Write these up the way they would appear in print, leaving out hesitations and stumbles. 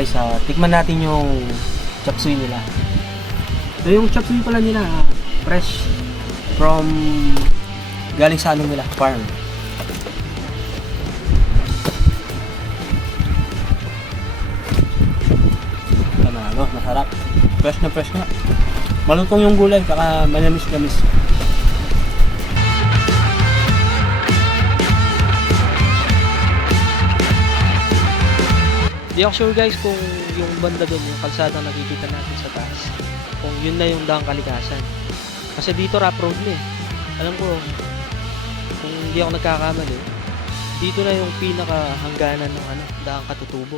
guys, tikman natin yung chop suey nila. So yung chop suey pala nila, fresh from galing sa ano nila, farm. Panalo, masarap. Fresh na. Malutong yung gulay, kaka manamis-namis. Di ako sure guys kung yung banda doon, yung kalsada nakikita natin sa taas, kung yun na yung Daang Kalikasan. Kasi dito rough road na eh. Alam ko, kung hindi ako nagkakamali, dito na yung pinakahangganan ng Daang Katutubo.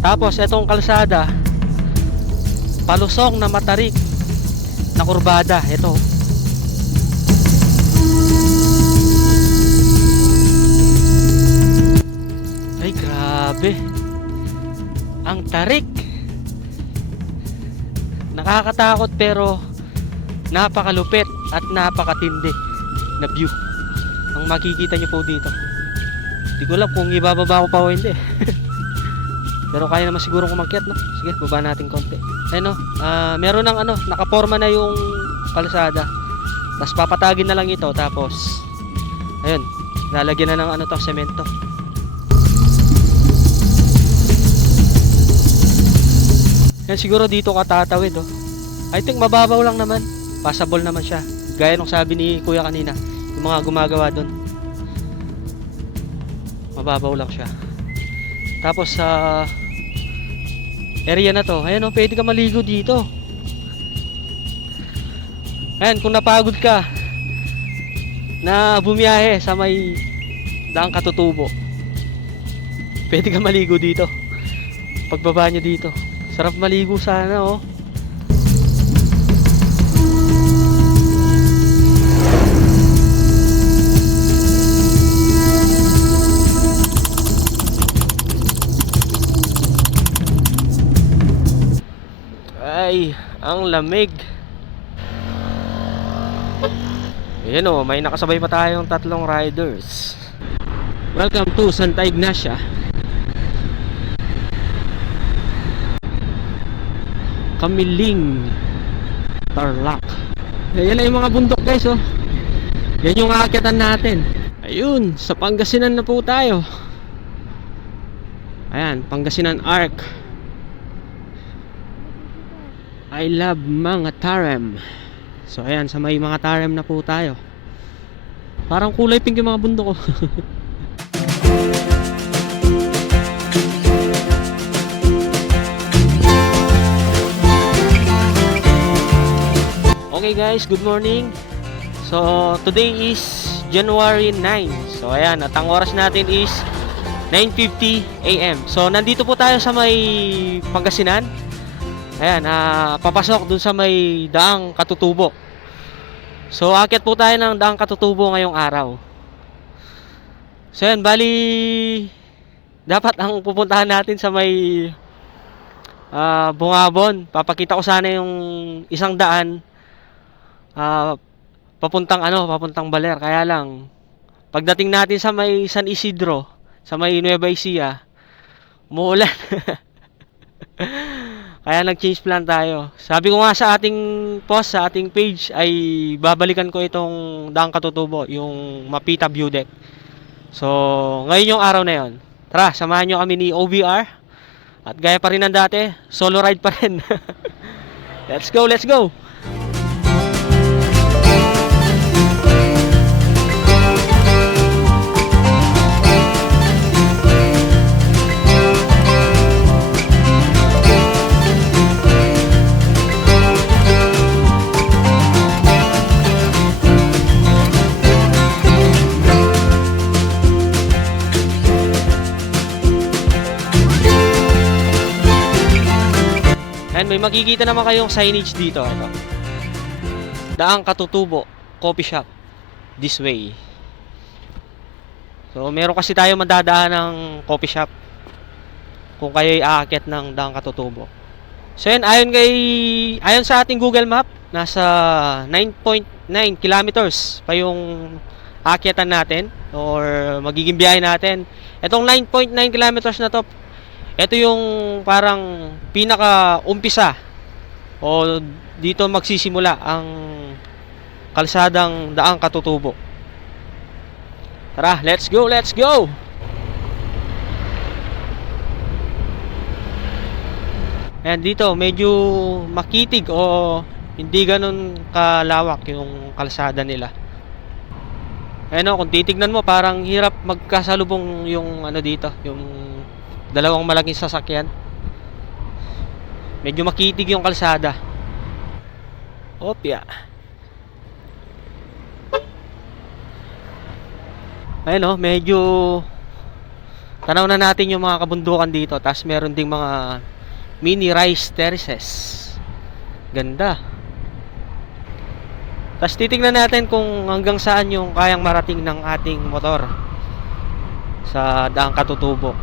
Tapos etong kalsada, palusong na matarik na kurbada, ito. Ay grabe, ang tarik, nakakatakot pero napakalupit at napakatindi na view ang makikita nyo po dito. Hindi ko alam kung ibababa ko pa o hindi. Pero kaya naman siguro kumakyat, no? Sige, baba natin konti. Ayun, no? Meron ng nakaporma na yung kalsada. Tapos papatagin na lang ito. Tapos, ayun, lalagyan na ng semento. Yan, siguro dito ka tatawid, oh. I think mababaw lang naman. Passable naman siya. Gaya nung sabi ni Kuya kanina, yung mga gumagawa doon. Mababaw lang siya. Tapos sa area na to, ayan, pwede ka maligo dito. Ayan, kung napagod ka na bumiyahe sa may Daang Katutubo, pwede ka maligo dito. Pagbaba nyo dito, sarap maligo sana, oh. Ay, ang lamig. Ayan, oh, may nakasabay pa tayong 3 riders. Welcome to Santa Ignacia. Kamiling, Tarlac. Ayan na yung mga bundok guys, oh. Yan yung aakyatan natin. Ayun, sa Pangasinan na po tayo. Ayan, Pangasinan Arc. I love mga Tarem. So ayan, sa may mga Tarem na po tayo. Parang kulay pink yung mga bundok ko. Okay guys, good morning. So today is January 9. So ayan, at ang oras natin is 9:50 AM. So nandito po tayo sa may Pangasinan. Ayan, papasok dun sa may Daang Katutubo. So aakyat po tayo ng Daang Katutubo ngayong araw. So ayan, bali dapat ang pupuntahan natin sa may Bungabon. Papakita ko sana yung isang daan papuntang Baler. Kaya lang pagdating natin sa may San Isidro, sa may Nueva Ecija, umuulan. Kaya nag-change plan tayo. Sabi ko nga sa ating post, sa ating page, ay babalikan ko itong Daang Katutubo, yung Mapita View Deck. So ngayon yung araw na yon. Tara, samahan nyo kami ni OBR. At gaya pa rin ng dati, solo ride pa rin. Let's go, let's go! And may makikita naman kayong signage dito. Ito. Daang Katutubo Coffee Shop. This way. So meron kasi tayo madadaan ng coffee shop kung kayo'y aakyat ng Daang Katutubo. So yan, ayon sa ating Google Map, nasa 9.9 kilometers pa yung aakyatan natin or magiging biyahe natin. Itong 9.9 kilometers na to, ito yung parang pinaka-umpisa o dito magsisimula ang kalsadang Daang Katutubo. Tara, let's go, let's go! Ayan, dito medyo makitig o hindi ganun kalawak yung kalsada nila. Ayan o, kung titignan mo parang hirap magkasalubong yung ano dito, yung dalawang malaking sasakyan. Medyo makitig yung kalsada. Opya. Ayan o, medyo tanaw na natin yung mga kabundukan dito. Tapos meron ding mga mini rice terraces. Ganda. Tapos titingnan natin kung hanggang saan yung kayang marating ng ating motor sa Daang Katutubo.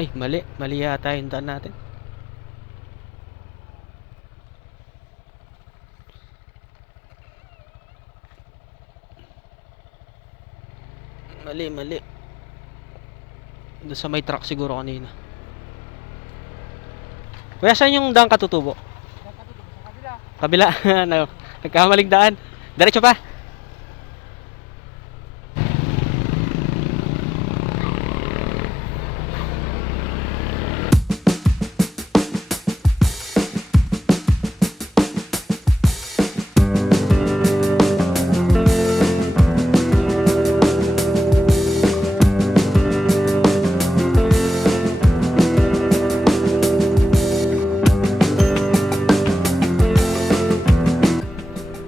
Ay, mali yata yung daan natin. Mali. Doon sa may truck siguro kanina. Kuya, saan yung Daang Katutubo? Kabila. Ano, nagkamaling daan. Diretso pa.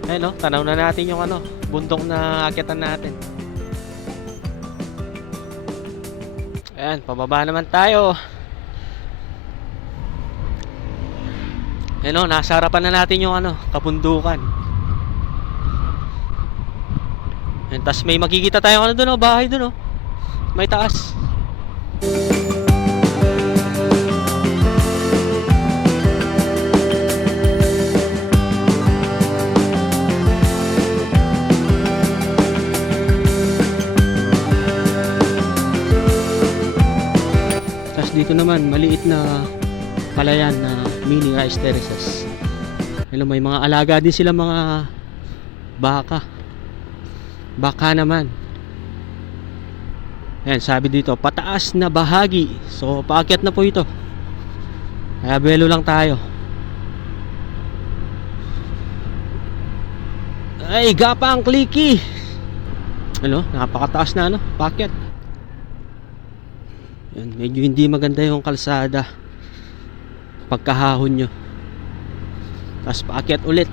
Ayun, no? Tanaw na natin yung ano, bundok na akyatan natin. Ayan, pababa naman tayo. Ayun, no? Nasa harapan na natin yung ano, kabundukan. Ayan, tas may makikita tayong ano doon, no? Bahay doon, no? May taas. Dito naman maliit na palayan na mini rice terraces. Hello, may mga alaga din sila, mga baka naman. Ayan, sabi dito pataas na bahagi, so paakyat na po ito, kaya belo lang tayo. Ay, gapang clicky. Ano, napakataas na ano, paakyat. Yan, medyo hindi maganda yung kalsada pagkahahon nyo. Tapos paakyat ulit.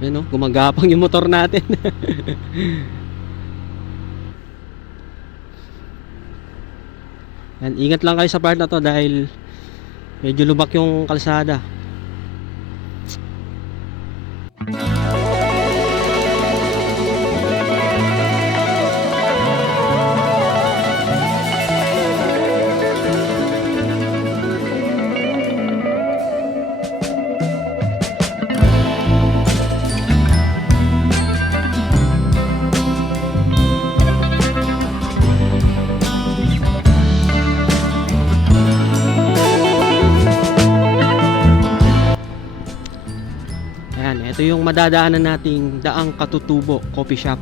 Yan, gumagapang yung motor natin. Yan, ingat lang kayo sa part na to dahil medyo lubak yung kalsada. Ito yung madadaanan nating Daang Katutubo Coffee Shop.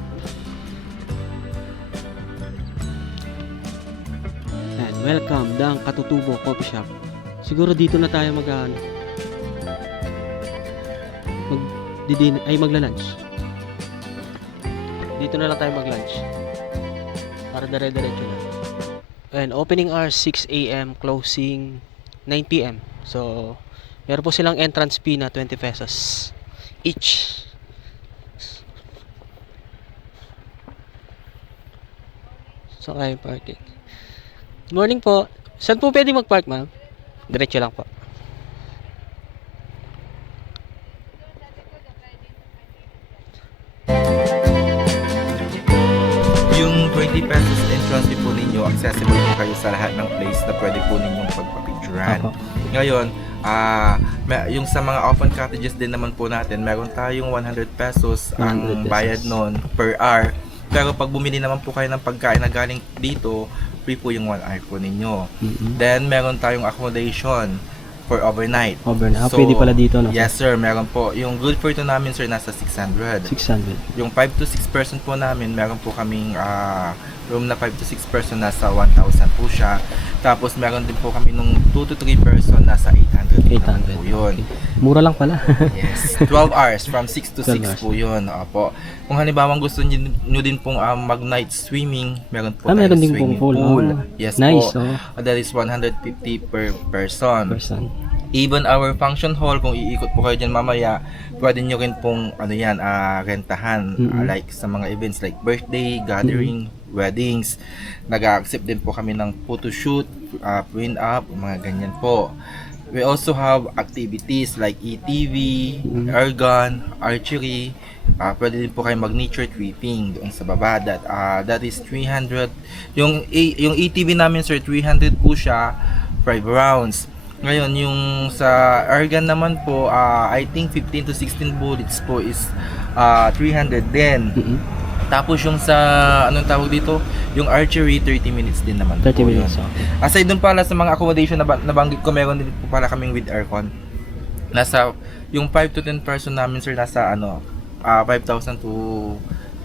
Yan, welcome Daang Katutubo Coffee Shop. Siguro dito na tayo magla-lunch. Dito na lang tayo mag-lunch. Para dire-diretso na. And opening hours 6 AM, closing 9 PM. So, meron po silang entrance fee na 20 pesos each. So, kayo parking. Good morning po. Saan po pwede mag-park, ma'am? Diretso lang po. Yung 20 pesos entrance po ninyo, accessible po kayo sa lahat ng place na pwede po ninyong pagpapicturan. Ngayon, Yung sa mga open cottages din naman po natin, meron tayong 100 pesos 100 ang pesos. bayad nun per hour. Pero pag bumili naman po kayo ng pagkain na galing dito, free po yung 1 hour po ninyo. Then meron tayong accommodation for overnight. Overnight. Pwede pala dito, no? Yes sir, meron po. Yung good for two namin sir nasa 600. 600. Yung 5 to 6 person po namin, meron po kaming room na 5 to 6 person nasa 1,000 po siya. Tapos meron din po kami nung 2 to 3 person nasa 800 po yun. Okay. Mura lang pala. Yes, 12 hours from 6 to 12 6 hours. po yun. Opo. Kung halimbawa gusto nyo din pong mag-night swimming, meron po Meron tayong din swimming pong pool. Oh, Yes nice, po. oh. That is 150 per person. Person. Even our function hall, kung iikot po kayo dyan mamaya, pwede nyo rin pong rentahan. Like sa mga events like birthday, gathering, weddings. Nag-accept din po kami ng photo shoot, print up, mga ganyan po. We also have activities like ETV, air gun, archery. Pwede din po kayo mag-nature tripping doon sa baba. That is 300. Yung ETV namin sir, 300 po siya, 5 rounds. Ngayon, yung sa air gun naman po, I think 15 to 16 bullets po is 300 din. Tapos yung sa, anong tawag dito? Yung archery, 30 minutes din naman 30 po minutes, yun. oh. Aside dun pala sa mga accommodation na nabanggit ko, meron din po pala kaming with aircon. Nasa, yung 5 to 10 person namin sir, nasa 5,000 to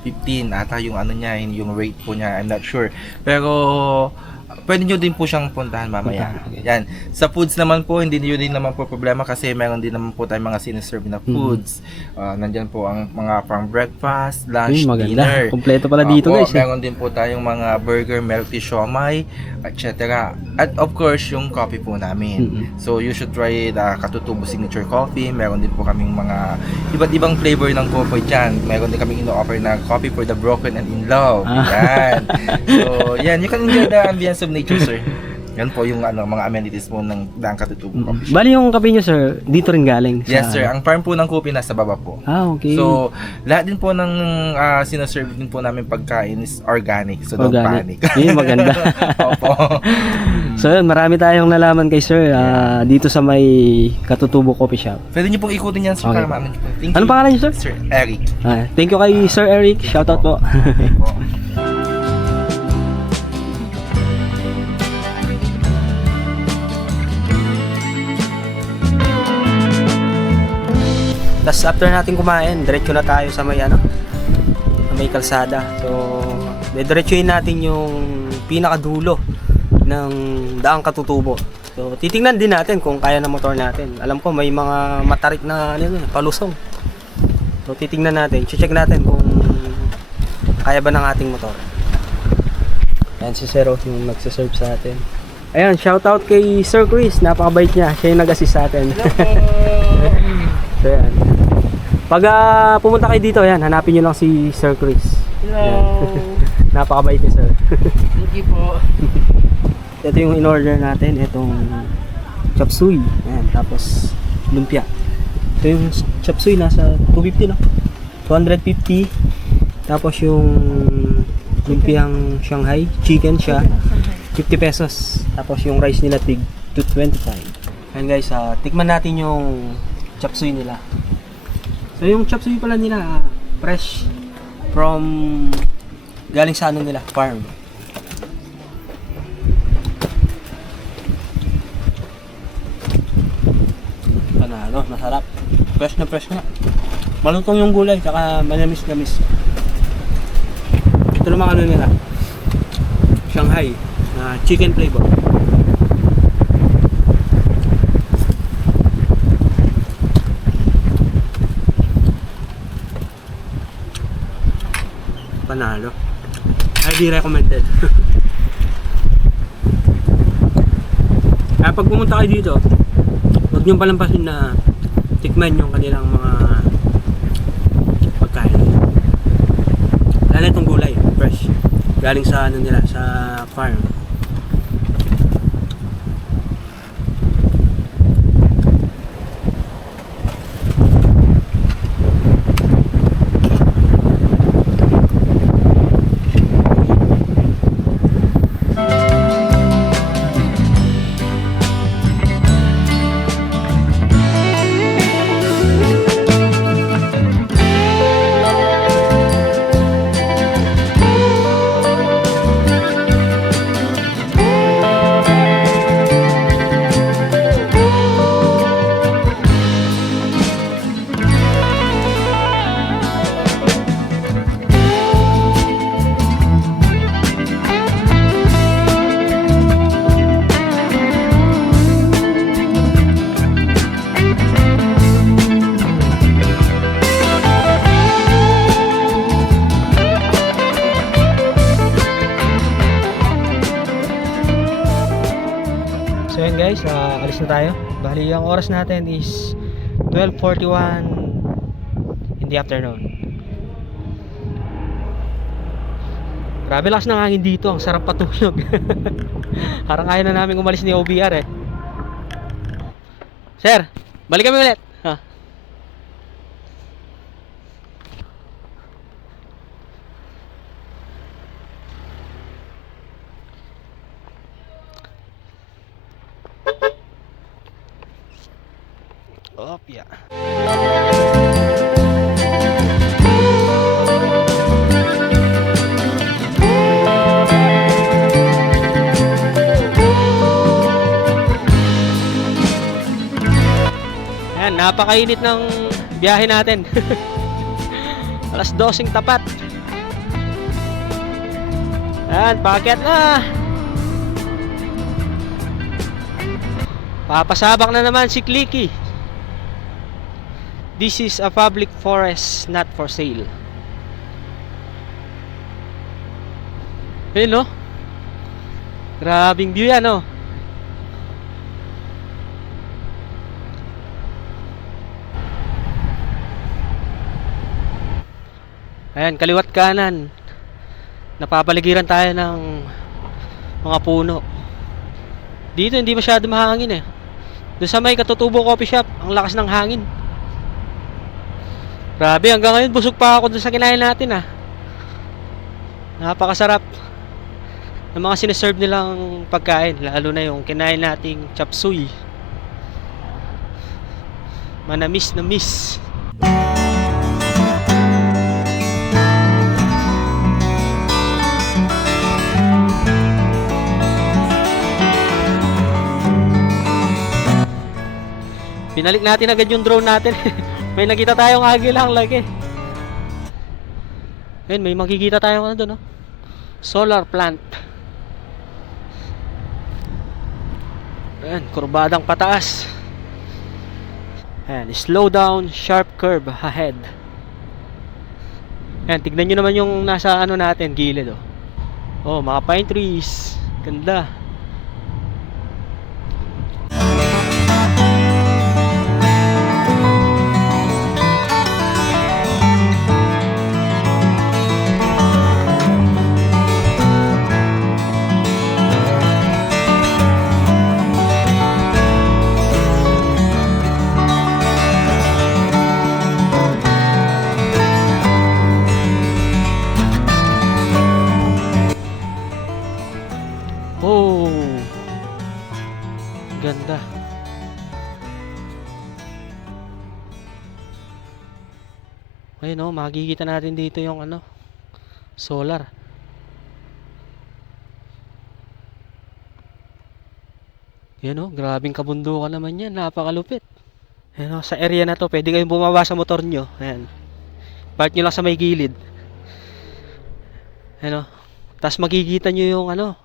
15 ata yung niya, yung rate po niya, I'm not sure. Pero, pwede nyo din po siyang puntahan mamaya. Okay. Yan. Sa foods naman po, hindi nyo din naman po problema kasi meron din naman po tayong mga siniserve na foods. Nandyan po ang mga pang breakfast, lunch, Maganda. dinner. Kompleto pala dito, Opo, guys. meron din po tayong mga burger, milk tea, siomai, etc. At of course, yung coffee po namin. So, you should try the Katutubo Signature Coffee. Meron din po kaming mga iba't ibang flavor ng coffee dyan. Meron din kaming ino-offer na coffee for the broken and in love. Yan. So, yan. You can enjoy the ambience of nature, sir. Yan po yung mga amenities po ng Daang Katutubo Coffee Shop. Bali yung kape nyo, sir, dito rin galing? Yes, sir. Ang farm po ng kopi nasa baba po. Okay. So, lahat din po ng sinaserve din po namin pagkain is organic. So, don't Organic. panic. Yun, maganda. Opo. So, yun, marami tayong nalaman kay sir dito sa may Katutubo Coffee Shop. Pwede niyo pong ikutin yan, sir. Okay. Para maano niyo po. Thank you. Ano pangalan niyo, sir? Sir Eric. Thank you kay Sir Eric. Shoutout po. Po. Tapos after natin kumain, diretso na tayo sa may sa may kalsada. So, diretsuhin natin yung pinakadulo ng Daang Katutubo. So, titingnan din natin kung kaya ng motor natin. Alam ko may mga matarik na palusong. So, titingnan natin, check natin kung kaya ba ng ating motor. Yan si Sir yung nagsiserve sa atin. Ayan, shoutout kay Sir Chris, napakabait niya. Siya yung nag-assist sa atin. So, yan. Pag pumunta kayo dito, yan, hanapin nyo lang si Sir Chris. Hello. Napakabait ni Sir. Thank you po. Ito yung in-order natin, itong chop suey. Yan, tapos lumpia. Ito yung chop suey, nasa 250 no? 250. Tapos yung lumpiang Shanghai, chicken siya, 50 pesos. Tapos yung rice nila tig 225. Ayan guys, tikman natin yung chop suey nila. So yung chop suey pala nila, fresh from galing sa nila, farm. Panalo, masarap. Fresh na fresh nga. Malutong yung gulay, tsaka manamis-namis. Ito naman nila, Shanghai, na chicken flavor. Panalo. Highly recommended. Kaya pag pumunta kayo dito, huwag niyong palampasin na tikman yung kanilang mga pagkain. Lalo itong gulay, fresh. Galing sa nila, sa farm. So yun guys, alis na tayo. Bali ang oras natin is 12:41 in the afternoon. Grabe lakas ng hangin dito, ang sarap patulog. Parang ayaw na namin umalis ni OBR eh. Sir, balik kami ulit. Ha? Opya. Ayan, napakainit ng biyahe natin. Alas 12 tapat. Ayan, paakyat na. Papasabak na naman si Clicky. This is a public forest, not for sale. Ayun no? Grabing view yan no? Ayan, kaliwat kanan. Napapaligiran tayo ng mga puno. Dito hindi masyado mahangin eh. Doon sa may Katutubo Coffee Shop, ang lakas ng hangin. Grabe, hanggang ngayon busog pa ako doon sa kinain natin ah. Napakasarap ng mga sineserve nilang pagkain, lalo na yung kinain nating chop suey. Manamis na miss. Pinalik natin agad yung drone natin. May nakita tayong agila, ang laki. Ayun, may makikita tayong ano doon, no? Solar plant. Ayan, kurbadang pataas. Ayan, slow down, sharp curve ahead. Ayan, tignan nyo naman yung nasa ano natin, gilid, oh. Oh, mga pine trees. Ganda. Oh, ganda. Ayun oh, makikita natin dito yung ano, solar. Yan oh, grabing kabundukan naman yan, napakalupit. Ayun oh, sa area na to, pwede kayong bumaba sa motor nyo. Ayan, park nyo lang sa may gilid. Ayun oh, tas makikita nyo yung ano,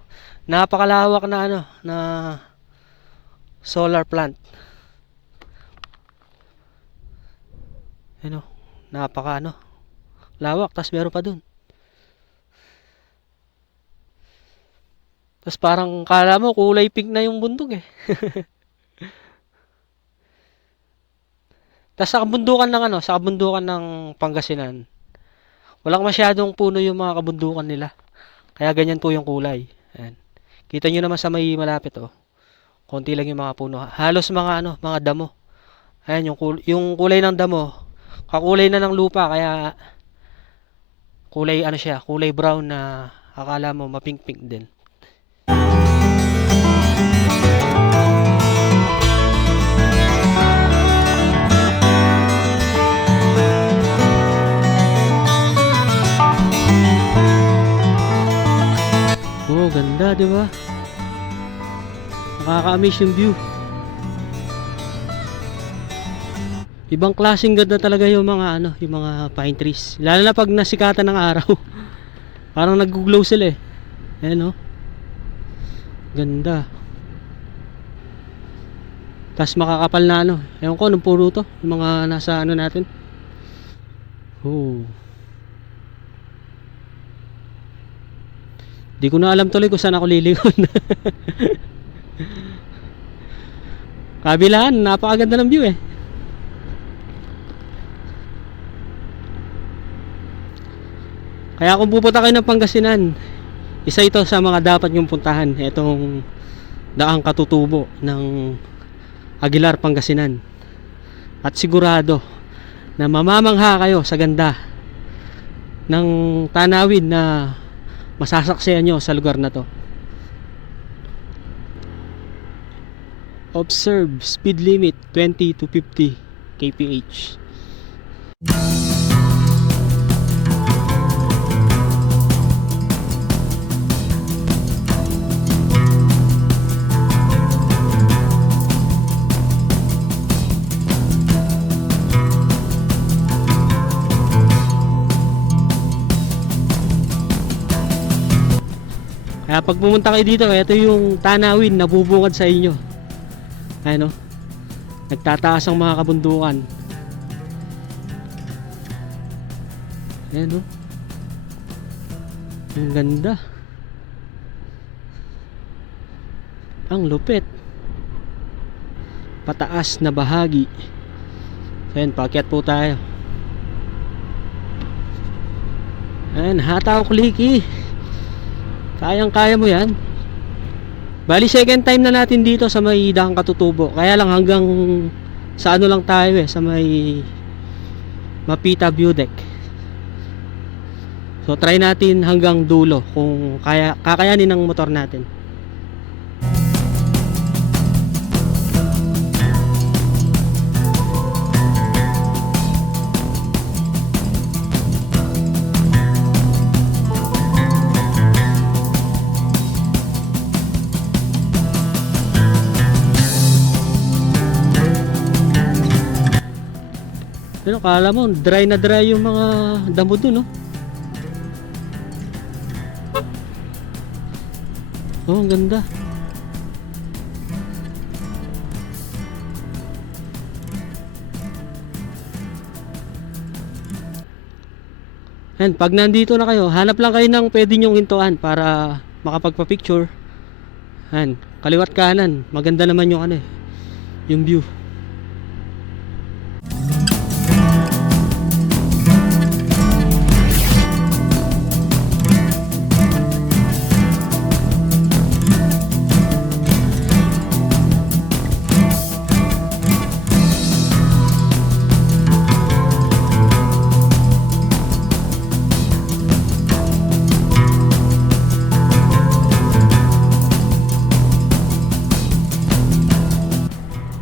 napakalawak na ano, na solar plant. Ano, napaka ano, lawak, tas meron pa dun. Tas parang kala mo kulay pink na yung bundok eh. Tas sa kabundukan ng ano, sa kabundukan ng Pangasinan, walang masyadong puno yung mga kabundukan nila. Kaya ganyan po yung kulay. Ayan. Kita nyo naman sa may malapit oh. Konti lang yung mga puno. Halos mga ano, mga damo. Ayan yung kulay ng damo. Kakulay na ng lupa kaya kulay ano siya, kulay brown na akala mo mapink-pink din. Oh, ganda, di ba? Nakaka-amaze yung view. Ibang klaseng ganda talaga yung mga ano, yung mga pine trees. Lalo na pag nasikatan ng araw. Parang nag-glow sila eh. Ayan oh. Ganda. Tas makakapal na ano. Ewan ko, anong puro to? Yung mga nasa ano natin. Oh. Di ko na alam tuloy kung saan ako lilingon. Kabilaan, napakaganda ng view eh. Kaya kung pupunta kayo ng Pangasinan, isa ito sa mga dapat nyong puntahan. Itong daang katutubo ng Aguilar, Pangasinan. At sigurado na mamamangha kayo sa ganda ng tanawin na masasaksihan nyo sa lugar na to. Observe speed limit 20 to 50 kph. Kaya pag pumunta kayo dito, ito yung tanawin na bubungad sa inyo. Ayun, nagtataas ang mga kabundukan. Ayan, ang ganda. Ang lupit. Pataas na bahagi. Ayan, paakyat po tayo. Ayan, hataw kliki. Kayang kaya mo yan. Bali second time na natin dito sa may Daang Katutubo. Kaya lang hanggang sa ano lang tayo sa may Mapita View Deck. So try natin hanggang dulo kung kakayanin ng motor natin. Pero kala mo, dry na dry yung mga damo dun, no? Oh, ang ganda. Yan, pag nandito na kayo, hanap lang kayo ng pwede nyong hintuan para makapagpa-picture. Yan, kaliwat kanan, maganda naman yung yung view.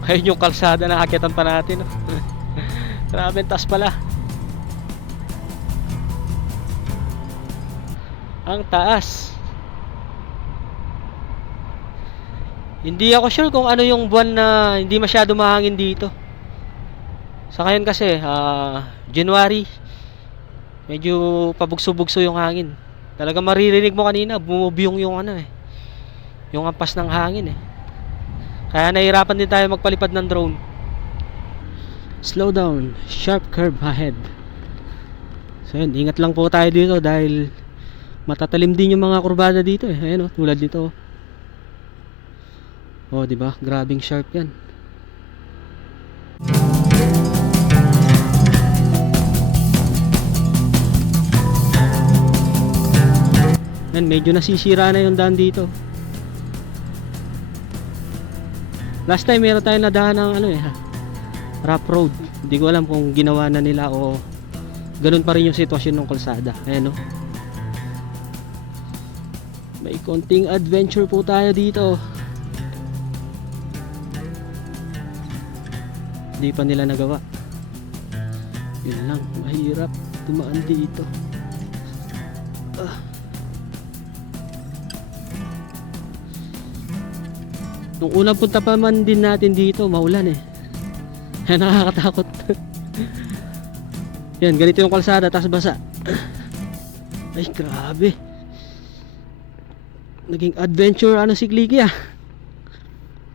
Ayun yung kalsada na akyatan pa natin, no? Grabe, taas pala. Ang taas. Hindi ako sure kung ano yung buwan na hindi masyado mahangin dito. Sa ngayon kasi January, medyo pabugso-bugso yung hangin. Talaga maririnig mo kanina, bumubiyong yung yung ampas ng hangin eh. Kaya nahihirapan din tayo magpalipad ng drone. Slow down, sharp curve ahead. So yun, ingat lang po tayo dito dahil matatalim din yung mga kurbada dito eh. Ayan, tulad nito. Oh, di ba? Grabing sharp 'yan. Yan, medyo nasisira na yung daan dito. Last time meron tayong nadaan ng rough road. Hindi ko alam kung ginawa na nila o ganun pa rin yung sitwasyon ng kalsada. Ayan, may konting adventure po tayo dito. Hindi pa nila nagawa. Yun lang, mahirap tumaan dito. Nung unang punta pa man din natin dito, maulan eh. Kaya nakakatakot. Yan, ganito yung kalsada, tas basa. Ay, grabe. Naging adventure si Kliki ah.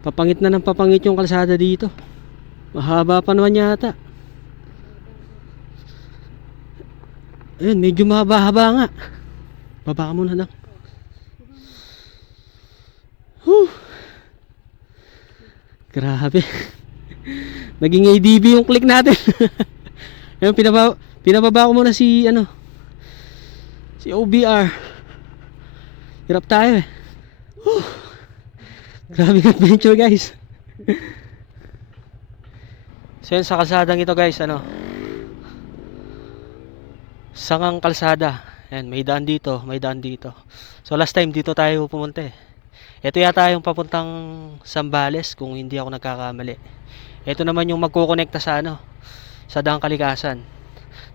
Papangit na ng papangit yung kalsada dito. Mahaba pa naman yata. Ayun, medyo mahaba-haba nga. Baba ka muna lang. Grabe. Naging ADB yung click natin. Ayun, pinababa ko muna si si OBR. Hirap tayo eh. Whew. Grabe adventure guys. So yun, sa kalsadang ito guys, sangang kalsada. Ayan, may daan dito, may daan dito. So last time dito tayo pumunta eh. Ito yata yung papuntang Zambales kung hindi ako nagkakamali. Ito naman yung magkukonekta sa sa Daang Kalikasan.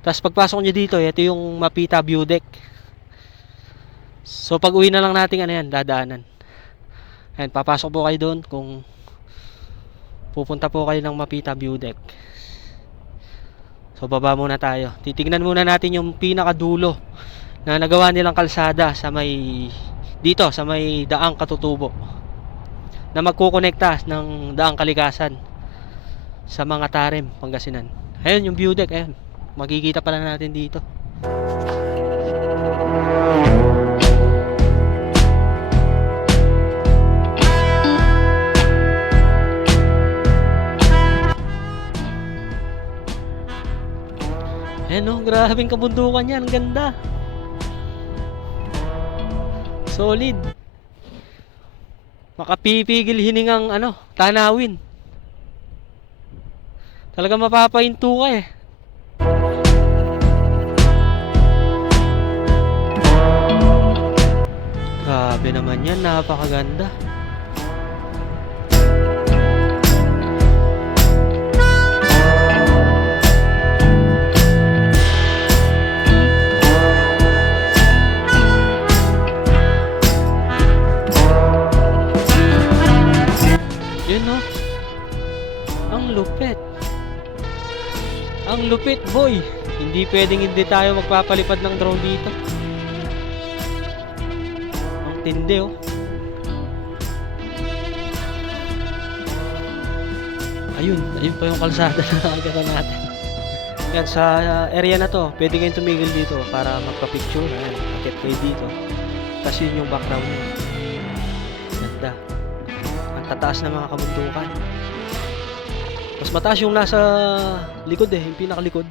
Tapos pagpasok nyo dito, ito yung Mapita View Deck. So pag uwi na lang natin dadaanan. Ayan, papasok po kayo doon kung pupunta po kayo ng Mapita View Deck. So baba muna tayo. Titignan muna natin yung pinakadulo na nagawa nilang kalsada sa may Daang Katutubo na magkukonekta ng Daang Kalikasan sa mga Tarem, Pangasinan. Ayun yung view deck, ayun. Makikita pala natin dito. Ayun grabing kabundukan yan, ang ganda. Solid. Makapipigil hiningang tanawin. Talaga mapapahinto ka eh. Grabe naman yan, napakaganda. Ang lupit. Ang lupit, boy. Hindi pwedeng hindi tayo magpapalipad ng drone dito. Ang tindi, oh. Ayun pa yung kalsada na nakakita natin. Yan, sa area na to, pwede kayong tumigil dito para magpa-picture. Ayan, akit kayo dito. Tapos yun yung background nyo. Ganda. Ang tataas ng mga kabundukan. Mas mataas yung nasa likod eh, yung pinakalikod.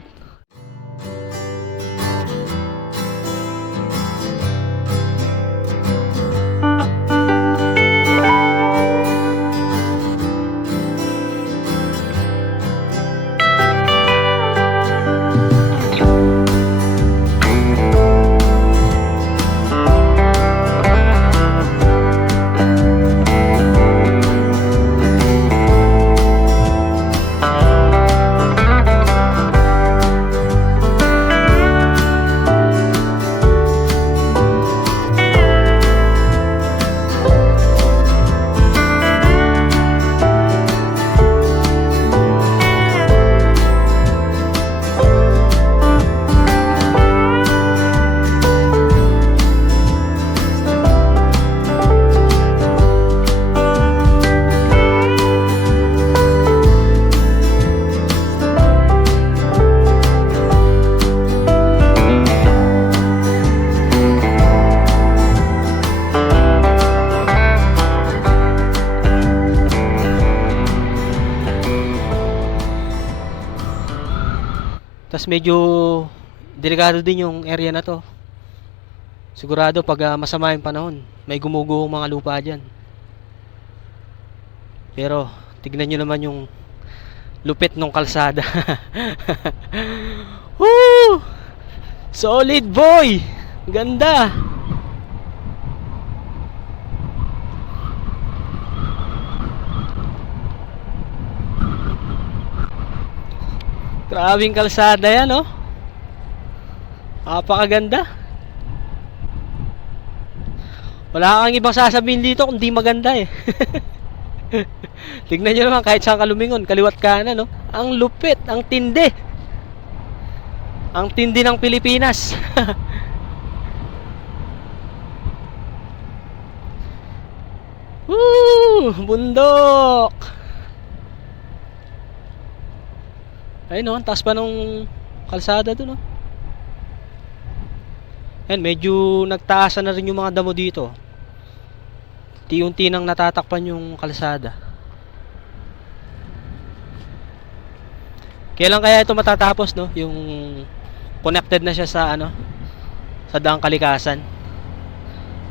Tas medyo delikado din yung area na to. Sigurado pag masama yung panahon, may gumuguhong mga lupa dyan. Pero tignan nyo naman yung lupit ng kalsada. Woo! Solid, boy! Ganda! Grabing kalsada yan, oh. Napakaganda. Wala kang ibang sasabihin dito kung di maganda eh. Tignan nyo naman kahit saan ka lumingon, kaliwat kanan, no? Ang lupit, ang tindi. Ang tindi ng Pilipinas. Woo! Bundok! Ayun, no? Taas pa nung kalsada doon, no? Ayan, medyo nagtaasan na rin yung mga damo dito. Unti-unti nang natatakpan yung kalsada. Kailan kaya ito matatapos, no? Yung connected na siya sa ano, sa Daang Kalikasan.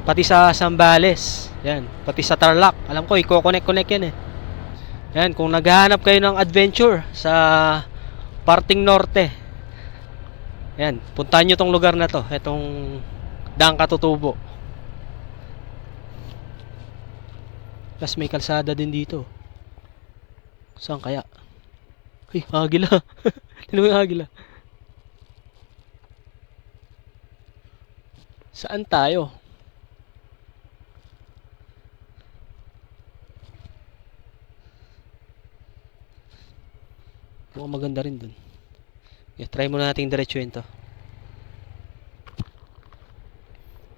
Pati sa Zambales. Yan, pati sa Tarlac. Alam ko i-connect yan eh. Yan, kung naghahanap kayo ng adventure sa parting norte. Yan, puntahan nyo tong lugar na to, itong Daang Katutubo. Tapos may kalsada din dito. Saan kaya? Ay, agila. Tignan mo yung agila. Saan tayo? Mukhang maganda rin dun. Okay, try muna natin diretsuhin to.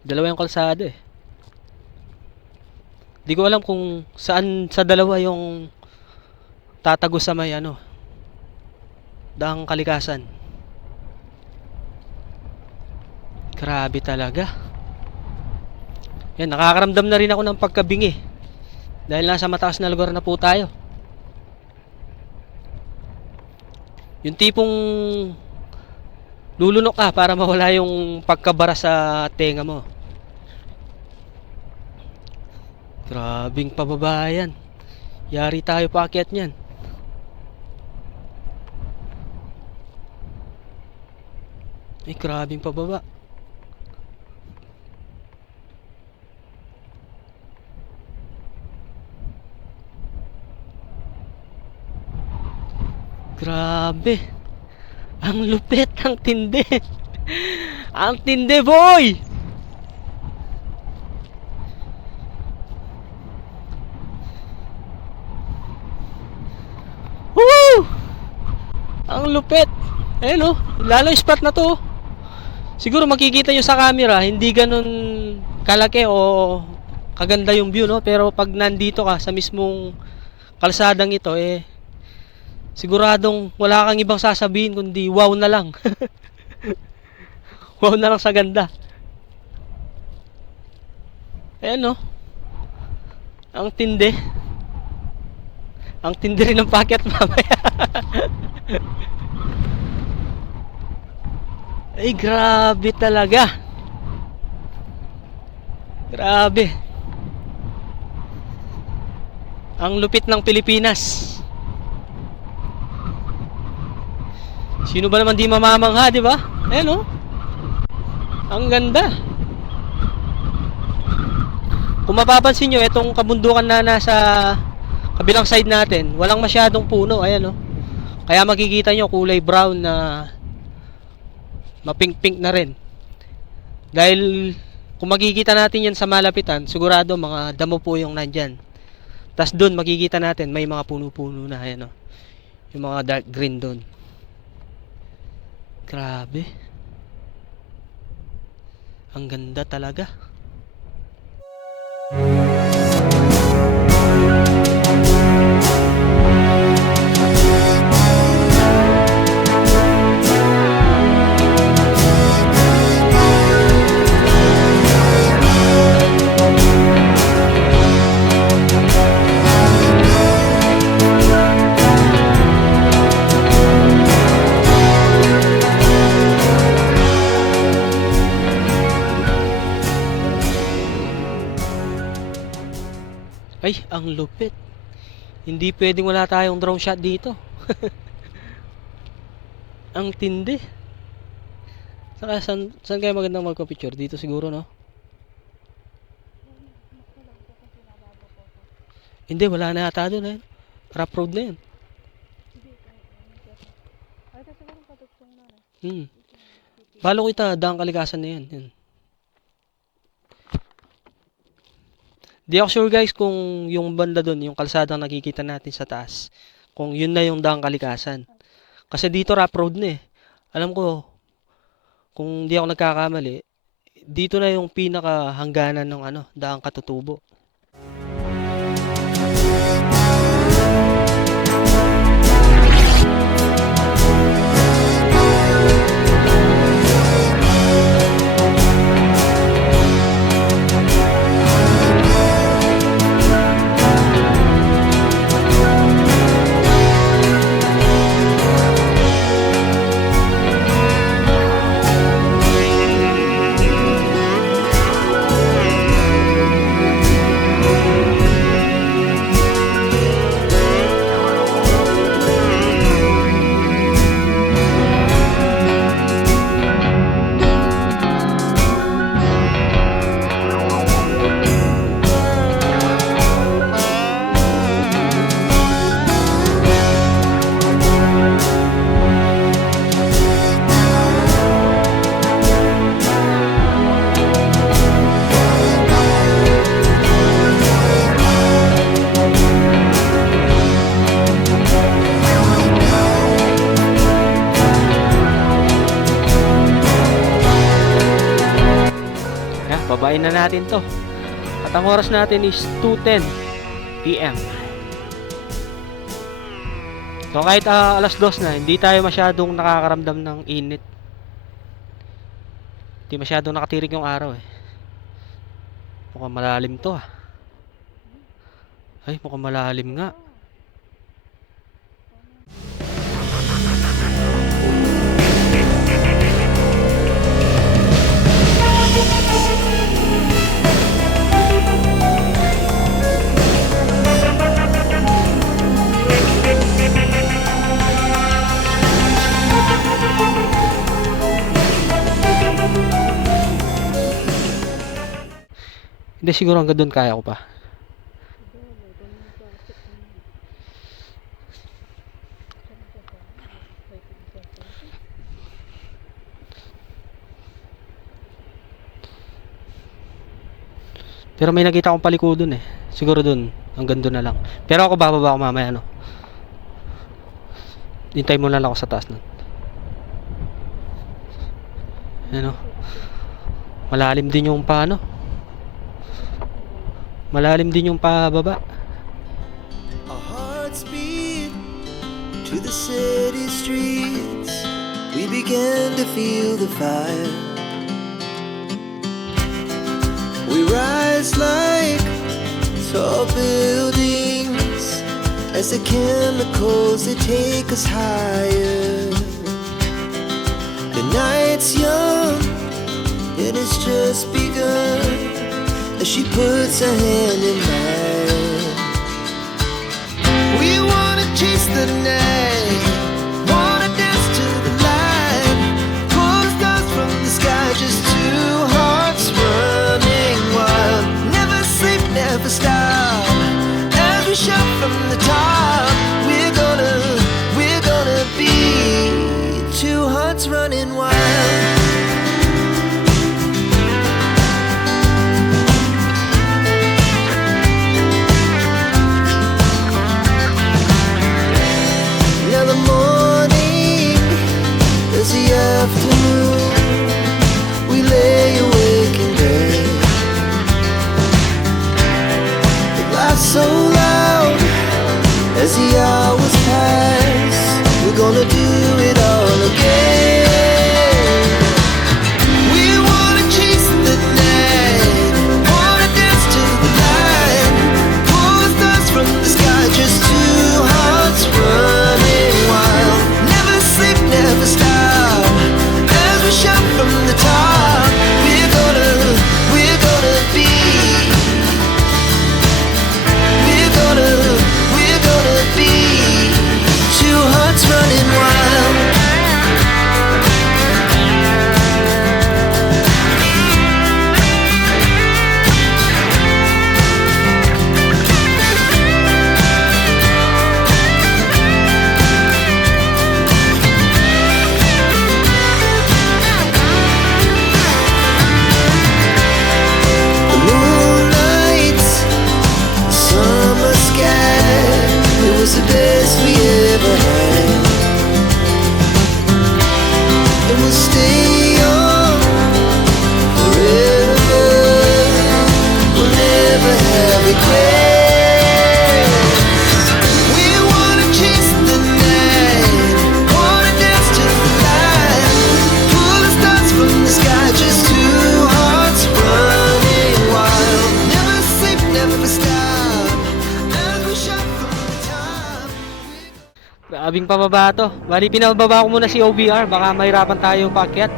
Dalawa yung kalsada eh. Di ko alam kung saan sa dalawa yung tatago sa may ano, Daang Kalikasan. Grabe talaga. Yan, nakakaramdam na rin ako ng pagkabingi. Dahil nasa mataas na lugar na po tayo. Yung tipong lulunok ka para mawala yung pagkabara sa tenga mo. Grabing pababa yan. Yari tayo paakyat niyan. Ay, grabing pababa. Grabe. Ang lupit, ang tindi. Ang tindi, boy. Woo! Ang lupit. Ayun oh, lalo yung spot na to. Siguro makikita nyo sa camera, hindi ganun kalaki o kaganda yung view, no? Pero pag nandito ka sa mismong kalsadang ito, siguradong wala kang ibang sasabihin kundi wow na lang. Wow na lang sa ganda. Ayan no. Ang tindi. Ang tindi rin ng packet mamaya. Ay grabe talaga. Grabe. Ang lupit ng Pilipinas. Sino ba naman di mamamangha, di ba? Ayan oh. Ang ganda. Kung mapapansin nyo, itong kabundukan na nasa kabilang side natin, walang masyadong puno. Ayan oh. Kaya makikita nyo kulay brown na mapink-pink na rin. Dahil kung makikita natin yan sa malapitan, sigurado mga damo po yung nandyan. Tas doon makikita natin may mga puno-puno na. Ayan oh. Yung mga dark green doon. Grabe. Ang ganda talaga. Ay, ang lupit. Hindi pwedeng wala tayong drone shot dito. Ang tindi. Saka, saan kaya magandang magpa-picture? Dito siguro, no? Hindi, wala na yata doon. Rough road na yan. Balo kita, Daang Kalikasan na yan. Yan. Di ako sure guys kung yung banda doon, yung kalsadang nakikita natin sa taas, kung yun na yung Daang Kalikasan. Kasi dito rough road na eh. Alam ko, kung di ako nagkakamali, dito na yung pinaka hangganan ng ano, Daang Katutubo. babain na natin to. At ang oras natin is 2:10 PM. So kahit alas 2 na, hindi tayo masyadong nakakaramdam ng init. Hindi masyadong nakatirik yung araw eh. Mukhang malalim to ah. Ay, mukhang malalim nga. Hindi, siguro hanggang doon kaya ko pa. Pero may nakita akong paliko doon eh. Siguro doon, hanggang doon na lang. Pero ako bababa ako mamaya, ano. Hintay mo lang ako sa taas nun. Ano? Malalim din yung paano. Malalim din yung pababa. Our hearts beat to the city streets. We began to feel the fire. We rise like tall buildings as the chemicals they take us higher. The night's young and it's just begun as she puts her hand in mine. We wanna chase the night, wanna dance to the light, pull the stars from the sky, just two hearts running wild. Never sleep, never stop, as we shout from the top. We're gonna be two hearts running wild. Afternoon, we lay awake in bed. The glass so loud as the hours pass. We're gonna do it all again. We wanna chase the night, wanna dance to the light, pull the stars from the sky, just two hearts running wild. Never sleep, never stop. Shout from the top. We're gonna be. We're gonna be two hearts running wild. The best we ever had, and we'll stay on forever. We'll never have regrets. We wanna chase the night, wanna dance to the light, pull the stars from the sky, just two hearts running wild. Never sleep, never stop, as we shout from the top. Grabing pababa to. Bali, pinababa ko muna si OBR. Baka mahirapan tayo paakyat.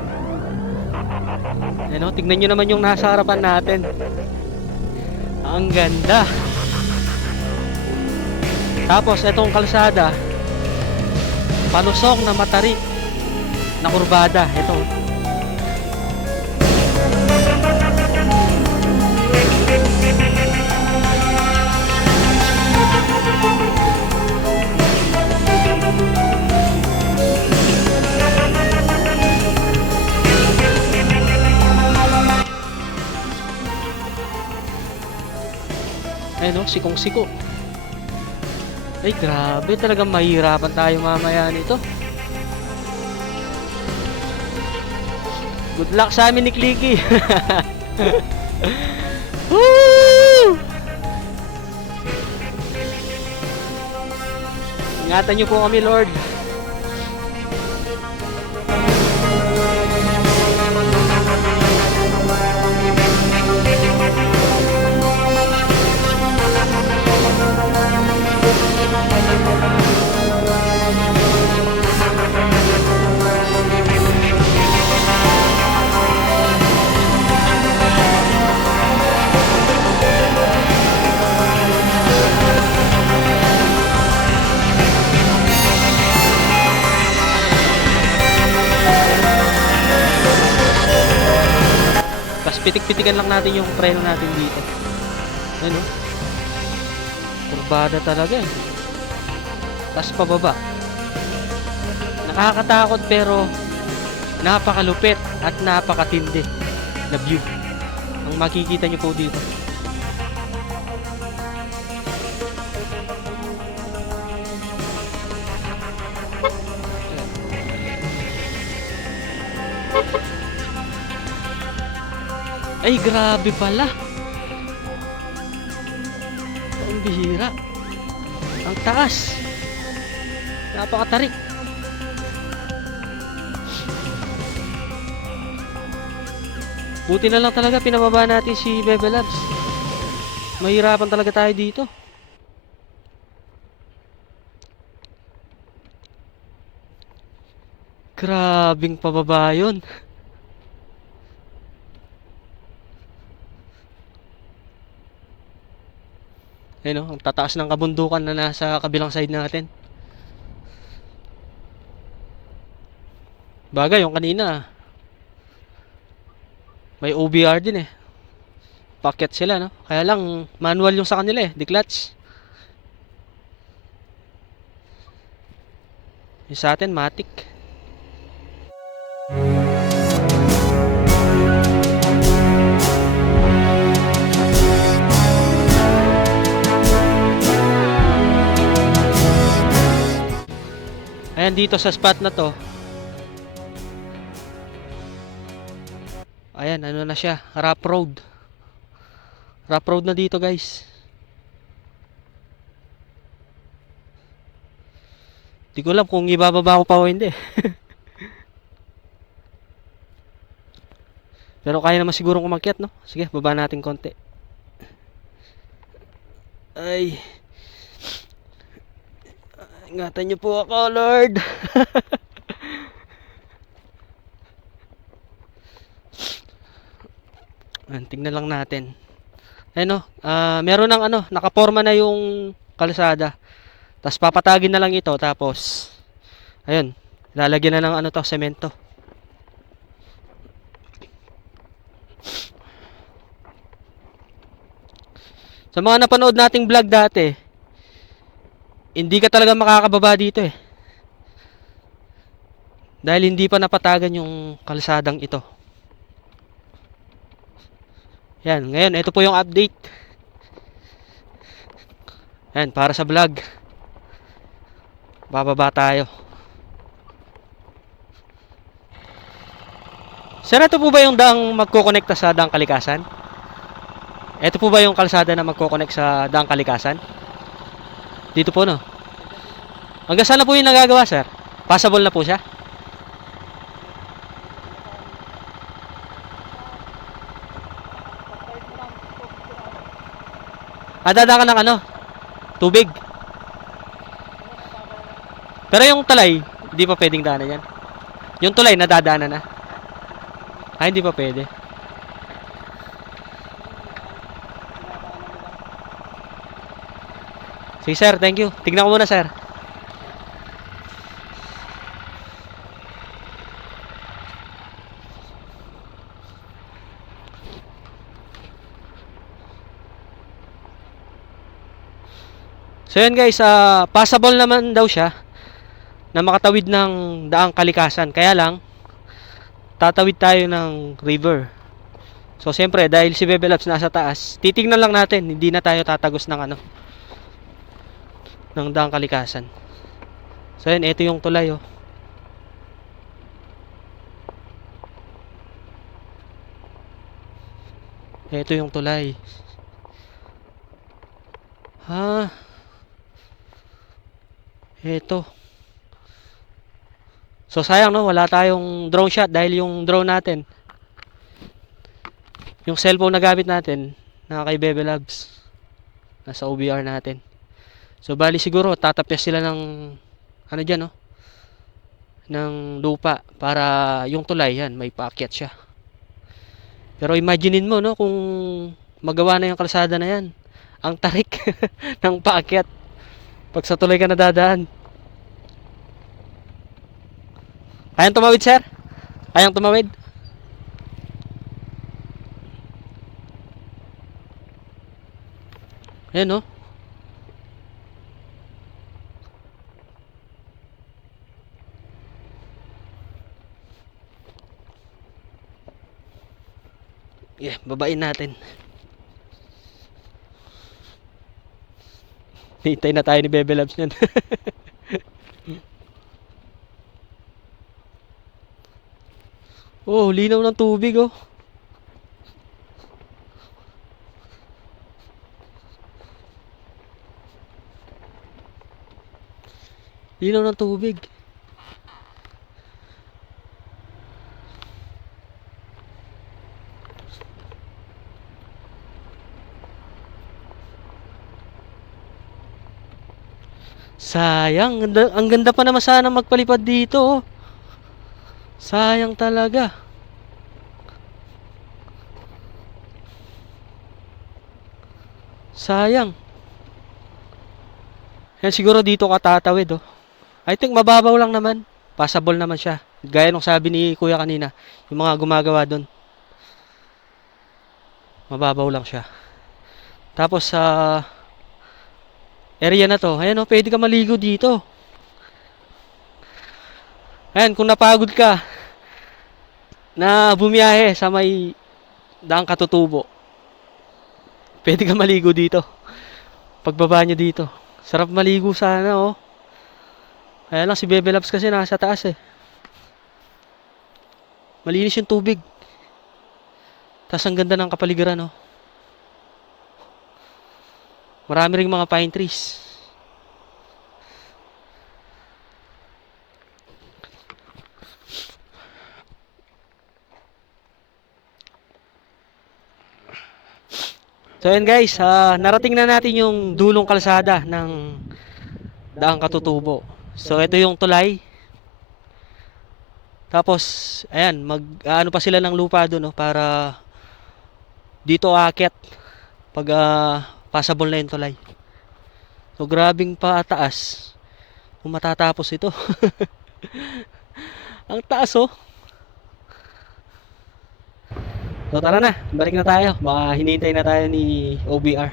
Ano, tignan nyo naman yung nasa harapan natin. Ang ganda. Tapos, etong kalsada, palusok na matarik na kurbada. Ito. Ayun, sikong-siko. Ay, grabe. Talagang mahirapan tayo mamaya nito. Good luck sa amin ni Clicky. Woo! Ingatan niyo po kami, Lord. Tapos pitik-pitikan lang natin yung preno natin dito. Ano? Kurbada talaga eh. Tapos pababa. Nakakatakot pero napakalupit at napakatindi na view ang makikita nyo po dito. Ay, grabe pala. Ang bihira. Ang taas. Napakatarik. Buti na lang talaga pinababa natin si Bebe Labs. Mahirapan talaga tayo dito. Grabing pababa yun. Ayun, ang tataas ng kabundukan na nasa kabilang side natin. Bagay, yung kanina may OBR din eh. Packet sila, no? Kaya lang, manual yung sa kanila eh, di clutch. Yung sa atin, matic. Ayan, dito sa spot na to. Ayan, ano na siya, rough road. Rough road na dito, guys. Di ko alam kung ibababa ko pa o hindi. Pero kaya naman siguro umakyat, no? Sige, baba natin konti. Ay. Ingatan niyo po ako, Lord. Tingnan lang natin. Ayun, meron ng nakaporma na yung kalsada. Tapos papatagin na lang ito, tapos ayun, lalagyan na ng semento. Sa mga napanood nating vlog dati, hindi ka talaga makakababa dito eh. Dahil hindi pa napatagan yung kalsadang ito. Yan, ngayon, ito po yung update. Yan, para sa vlog. Bababa tayo. Sir, ito po ba yung daang magkokonekta sa daang kalikasan? Ito po ba yung kalsada na magkokonect sa daang kalikasan? Dito po, no? Hanggang saan na po yung nagagawa, sir? Passable na po siya? Dada ka ng tubig. Pero yung tulay, hindi pa pwedeng daanan yan. Yung tulay, nadadaanan na. Hindi pa pwede. Sige sir, thank you. Tignan ko muna sir. So yun guys, passable naman daw siya na makatawid ng daang kalikasan. Kaya lang, tatawid tayo ng river. So siyempre, dahil si Bebe Labs nasa taas, titignan lang natin, hindi na tayo tatagos ng ng daang kalikasan. So yun, ito yung tulay oh. Ito yung tulay. Ha? Ito. So sayang no, wala tayong drone shot dahil yung drone natin, yung cellphone na gamit natin, naka kay Bebe Labs. Nasa OBR natin. So bali siguro tatapyas sila ng ano diyan no, ng lupa para yung tulay yan may paakyat siya. Pero imaginein mo no kung magawa na yung kalsada na yan. Ang tarik ng paakyat pag sa tulay ka nadadaan. Kayang tumawid, sir? Kayang tumawid? Ayan, no? Yeah, babain natin. Hintay na tayo ni Bebe Labs niyan. Oh, linaw ng tubig, oh. Linaw ng tubig. Sayang, ang ganda pa naman sana magpalipad dito, oh. Sayang talaga. Sayang. Yan siguro dito ka tatawid, oh. I think mababaw lang naman. Passable naman siya. Gaya nung sabi ni Kuya kanina, yung mga gumagawa doon. Mababaw lang siya. Tapos sa area na to, ayan, oh, pwede ka maligo dito. Ayan, kung napagod ka na bumiyahe sa may daang Katutubo, pwede ka maligo dito. Pagbaba nyo dito, sarap maligo sana, oh. Kaya lang si Bebe Labs kasi nasa taas, eh. Malinis yung tubig. Tas ang ganda ng kapaligiran, oh. Marami ring mga pine trees. So yun guys, narating na natin yung dulong kalsada ng daang Katutubo. So ito yung tulay. Tapos ayan, ano pa sila ng lupa doon, no, para dito aakyat pag passable na yung tulay. So grabing pataas kung matatapos ito. Ang taas, oh. So tara na, balik na tayo. Baka hinihintay na tayo ni OBR.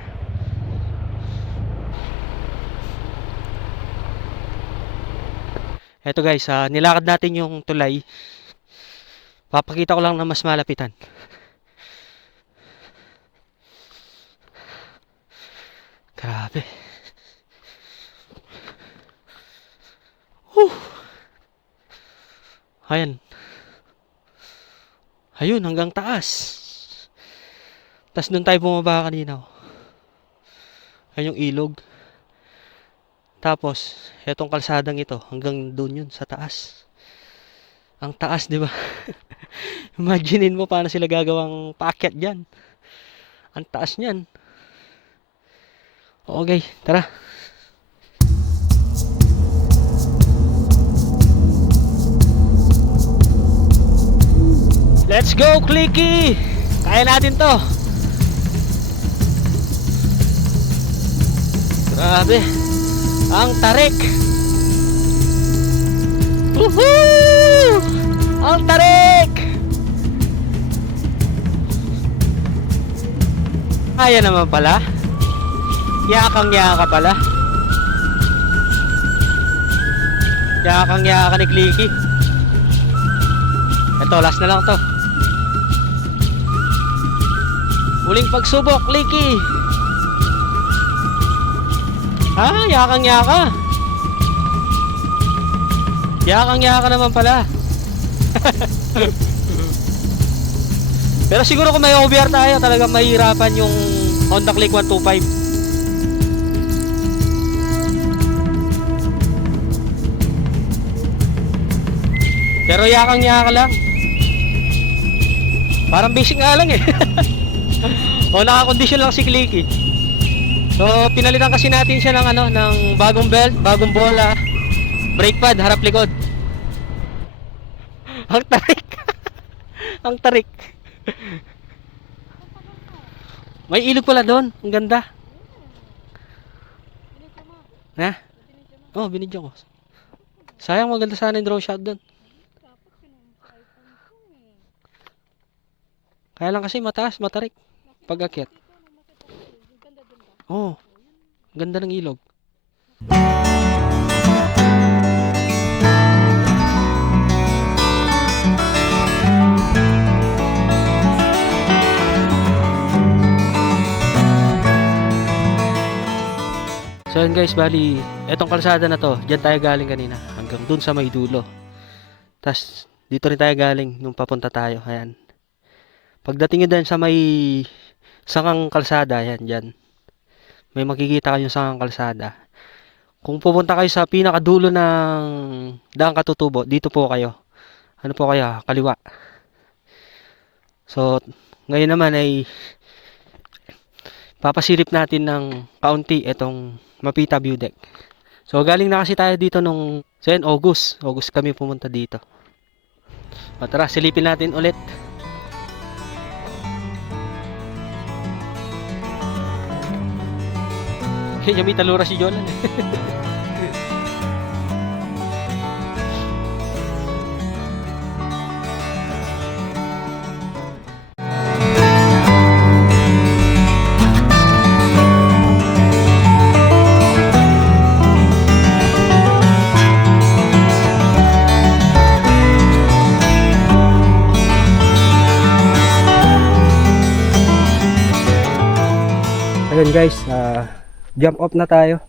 Eto guys, nilakad natin yung tulay. Papakita ko lang na mas malapitan. Grabe. Ayan. Ayun, hanggang taas. Tapos doon tayo bumaba kanina, oh. Ayun yung ilog. Tapos, etong kalsadang ito, hanggang doon yun, sa taas. Ang taas, di ba? Imaginein mo paano sila gagawang paakyat dyan. Ang taas niyan. Okay, tara. Let's go, Clicky! Kaya natin to. Grabe. Ang tarik. Woohoo! Ang tarik. Kaya naman pala. Yakang-yaka pala. Yakang-yaka ni Clicky. Ito, last na lang to. Muling pagsubok, Clicky. Yakang-yaka. Yakang-yaka naman pala. Pero siguro kung may OBR tayo, talagang mahirapan yung Honda Click 125. Pero yakang-yaka lang. Parang basic nga lang eh. O naka-condition lang si Clicky. So pinalitan kasi natin siya ng ng bagong belt, bagong bola, brake pad, harap likod. Ang tarik. Ang tarik. May ilog pala doon. Ang ganda. Ha? Oh, binidyo ko. Sayang, maganda sana yung drone shot doon. Kaya lang kasi mataas, matarik. Pag-akyat. Oh, ganda ng ilog. So yun guys, bali, etong kalsada na to, dyan tayo galing kanina, hanggang dun sa may dulo. Tas dito rin tayo galing nung papunta tayo, ayan. Pagdating nyo dyan sa may sangang kalsada, ayan, dyan. May makikita kayong sangang kalsada. Kung pupunta kayo sa pinakadulo ng Daang Katutubo, dito po kayo. Ano po kayo? Kaliwa. So, ngayon naman ay papasilip natin ng kaunti itong Mapita View Deck. So galing na kasi tayo dito nung August kami pumunta dito. O tara, silipin natin ulit. Yung may talura si Jolan. Ayun guys, jump off na tayo.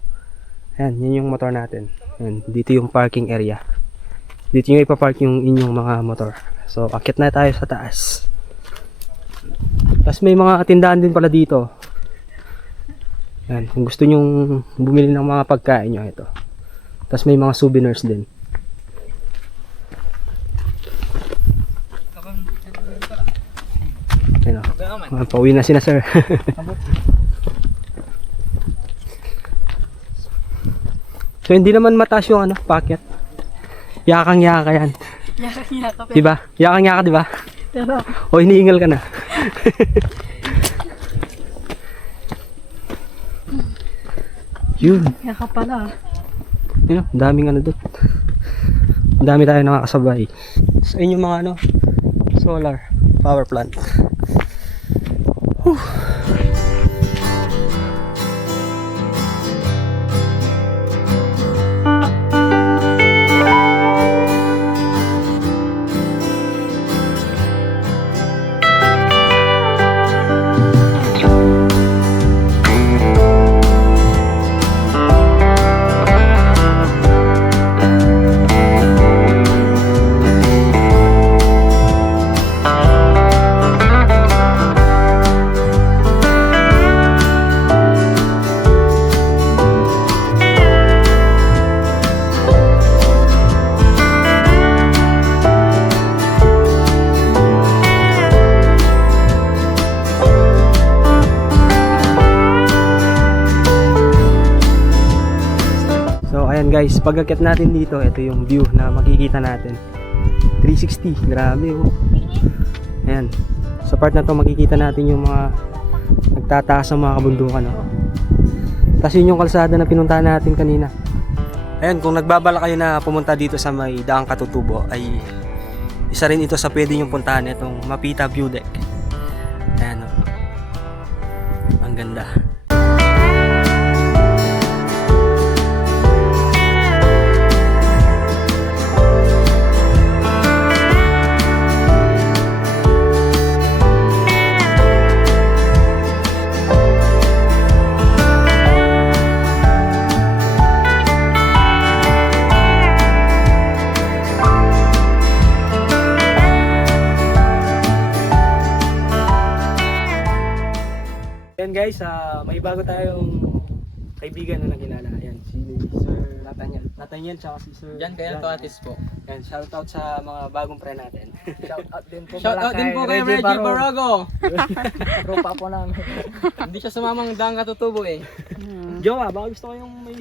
Ayan, yun yung motor natin. Ayan, dito yung parking area. Dito nyo ipapark yung inyong mga motor. So, akit na tayo sa taas. Tapos may mga tindahan din pala dito. Ayan, kung gusto nyong bumili ng mga pagkain nyo, ito. Tapos may mga souvenirs din. Ayan o, pauwi na sina sir. So hindi naman mataas yung packet. Yakang-yaka yan. Yakang-yaka. Diba? Yakang-yaka, diba? Pero, O hinihingal ka na. Yun. yaka pala. Yun, ang daming doon. Ang dami tayo nakakasabay. So yun yung mga solar power plant. Whew. Ayan guys, pag-akyat natin dito, ito yung view na makikita natin. 360, grabe oh. Ayan, sa part na to makikita natin yung mga nagtataas ng mga kabundukan oh. Tapos yun yung kalsada na pinuntahan natin kanina. Ayan, kung nagbabala kayo na pumunta dito sa may Daang Katutubo, ay isa rin ito sa pwede nyong puntahan, itong Mapita View Deck. Ayan oh. Ang ganda. guys, may bago tayong kaibigan na nakilala. Ayan, si Sir Nathaniel, tsaka si Sir Diyan kayo Jan. to atis po. Ayan, shoutout sa mga bagong friend natin. Shoutout din po kay Reggie Barago. Tropa po namin. Hindi siya sumamang dang katutubo eh. Jowa, baka gusto ko yung may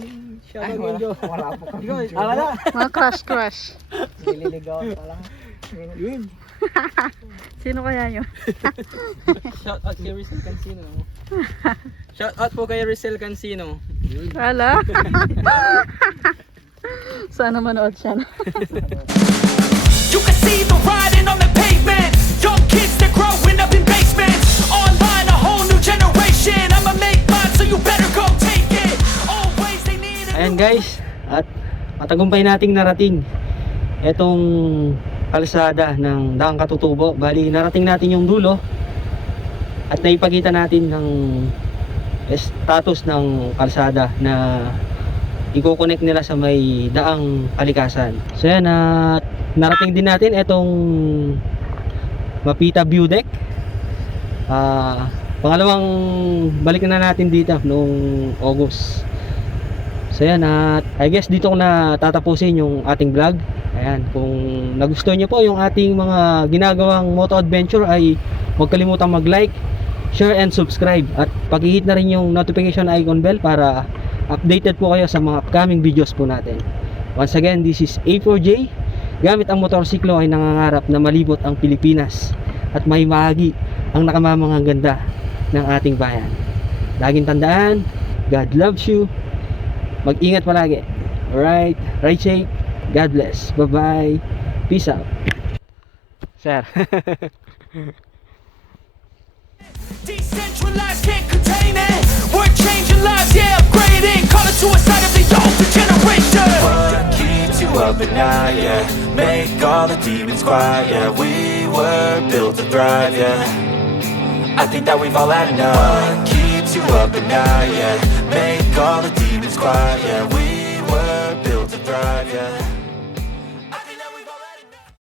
shoutout yung Jowa. Wala po kami. Wala. Mga crush. Nililigawan pa lang. Yun. Sino kaya yun? Shoutout kay Rizal Cancino. Shoutout po kay Rizal Cancino. Wala. Sana manood siya. You can see the writing on the pavement. Young kids, they're growing up in basements. Online, a whole new generation. I'ma make mine, so you better go take it. Always they need a Ayan guys, at matagumpay nating narating etong kalsada ng Daang Katutubo. Bali, narating natin yung dulo at naipakita natin ng status ng kalsada na i-connect nila sa may daang kalikasan. So yan, at narating din natin etong Mapita View Deck. Pangalawang balik na natin dito noong August. So yan, at I guess dito ko na tatapusin yung ating vlog. Ayan, kung nagustuhan nyo po yung ating mga ginagawang moto adventure ay huwag kalimutang mag-like, share and subscribe, at pag-hit na rin yung notification icon bell para updated po kayo sa mga upcoming videos po natin. Once again, this is A4J. Gamit ang motorsiklo ay nangangarap na malibot ang Pilipinas at may mahagi ang nakamamangang ganda ng ating bayan. Laging tandaan, God loves you. Mag-ingat palagi. Alright, ride safe. God bless. Bye-bye. Peace out. Sir. decentralized, can't contain it. We're changing lives, yeah, upgrading. Call it suicide of the older generation. What keeps you up at night, yeah? Make all the demons quiet, yeah. We were built to thrive, yeah. I think that we've all had enough. What keeps you up at night, yeah? Make all the demons quiet, yeah. We were built to thrive, yeah.